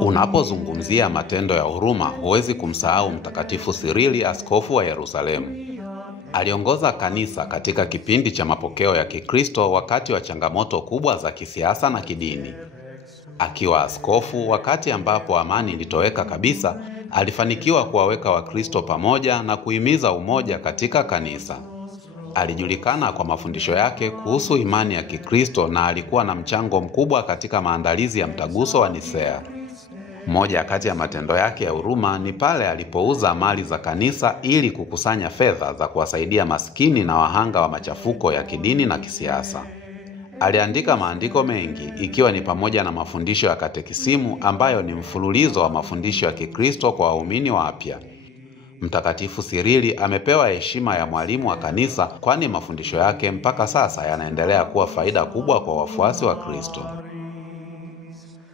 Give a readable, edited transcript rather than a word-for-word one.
Unapozungumzia matendo ya huruma, huwezi kumsahau Mtakatifu Sirili, askofu wa Yerusalemu. Aliongoza kanisa katika kipindi cha mapokeo ya Kikristo wakati wa changamoto kubwa za kisiasa na kidini. Akiwa askofu, wakati ambapo amani ilitoweka kabisa, alifanikiwa kuwaweka Wakristo pamoja na kuhimiza umoja katika kanisa. Alijulikana kwa mafundisho yake kuhusu imani ya Kikristo na alikuwa na mchango mkubwa katika maandalizi ya mtaguso wa Nisea. Moja kati ya matendo yake ya huruma ni pale alipouza mali za kanisa ili kukusanya fedha za kuwasaidia maskini na wahanga wa machafuko ya kidini na kisiasa. Aliandika maandiko mengi, ikiwa ni pamoja na mafundisho ya katekisimu ambayo ni mfululizo wa mafundisho ya Kikristo kwa waumini wapya. Mtakatifu Sirili amepewa heshima ya mwalimu wa kanisa, kwani mafundisho yake mpaka sasa yanaendelea kuwa faida kubwa kwa wafuasi wa Kristo.